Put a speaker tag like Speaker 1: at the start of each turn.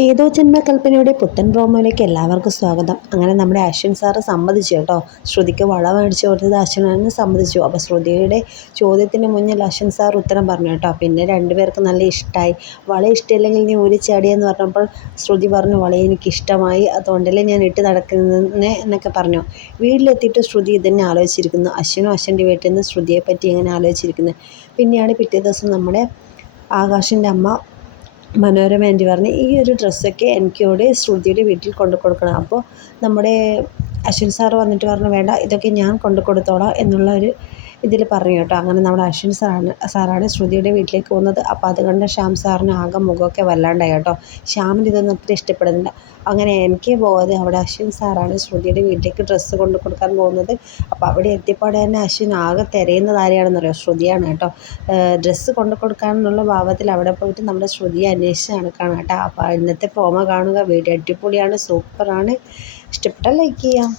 Speaker 1: ഏതോ ജന്മകൽപ്പനയുടെ പുത്തൻ പ്രോമോയിലേക്ക് എല്ലാവർക്കും സ്വാഗതം. അങ്ങനെ നമ്മുടെ അശ്വിൻ സാറ് സമ്മതിച്ചു കേട്ടോ. ശ്രുതിക്ക് വള മേടിച്ച് കൊടുത്തത് അശ്വിനാണെന്ന് സമ്മതിച്ചു. അപ്പോൾ ശ്രുതിയുടെ ചോദ്യത്തിന് മുന്നിൽ അശ്വിൻ സാർ ഉത്തരം പറഞ്ഞു കേട്ടോ. പിന്നെ രണ്ടുപേർക്ക് നല്ല ഇഷ്ടമായി വള ഇഷ്ടമില്ലെങ്കിൽ നീ ഒരു ഊരിച്ചാടിയെന്ന് പറഞ്ഞപ്പോൾ ശ്രുതി പറഞ്ഞു വള എനിക്ക് ഇഷ്ടമായി അതുകൊണ്ടല്ലേ ഞാൻ ഇട്ട് നടക്കുന്നതിന് എന്നൊക്കെ പറഞ്ഞു. വീട്ടിലെത്തിയിട്ട് ശ്രുതി ഇതന്നെ ആലോചിച്ചിരിക്കുന്നു. അശ്വിനും അശ്വന്റെ വീട്ടിൽ നിന്ന് ശ്രുതിയെ പറ്റി ഇങ്ങനെ ആലോചിച്ചിരിക്കുന്നത് പിന്നെയാണ് പിറ്റേ ദിവസം നമ്മുടെ ആകാശിന്റെ അമ്മ മനോരമ ആന്റി പറഞ്ഞു ഈ ഒരു ഡ്രസ്സൊക്കെ എനിക്കോട് ശ്രുതിയുടെ വീട്ടിൽ കൊണ്ടു കൊടുക്കണം. അപ്പോൾ നമ്മുടെ അശ്വിൻ സാറ് വന്നിട്ട് പറഞ്ഞു വേണ്ട ഇതൊക്കെ ഞാൻ കൊണ്ടു കൊടുത്തോളാം എന്നുള്ള ഒരു ഇതിൽ പറഞ്ഞു കേട്ടോ. അങ്ങനെ നമ്മുടെ അശ്വിൻ സാറാണ് സാറാണ് ശ്രുതിയുടെ വീട്ടിലേക്ക് പോകുന്നത്. അപ്പോൾ അതുകൊണ്ട് കണ്ട് ശ്യാം സാറിന് ആകെ മുഖമൊക്കെ വല്ലാണ്ടായി കേട്ടോ. ശ്യാമിന് ഇതൊന്നും അത്ര ഇഷ്ടപ്പെടുന്നില്ല. അങ്ങനെ എനിക്ക് പോകാതെ അവിടെ അശ്വിൻ സാറാണ് ശ്രുതിയുടെ വീട്ടിലേക്ക് ഡ്രസ്സ് കൊണ്ട് കൊടുക്കാൻ പോകുന്നത്. അപ്പോൾ അവിടെ എത്തിയപ്പോൾ തന്നെ അശ്വിൻ ആകെ തിരയുന്നത് ആരെയാണെന്നറിയോ ശ്രുതിയാണ് കേട്ടോ. ഡ്രസ്സ് കൊണ്ട് കൊടുക്കാനുള്ള ഭാവത്തിൽ അവിടെ പോയിട്ട് നമ്മുടെ ശ്രുതിയെ അന്വേഷിച്ച് നടക്കുകയാണ് കേട്ടോ. അപ്പോൾ ഇന്നത്തെ പോമ കാണുക. വീഡിയോ അടിപൊളിയാണ്. സൂപ്പറാണ്. ഇഷ്ടപ്പെട്ടാൽ ലൈക്ക് ചെയ്യാം.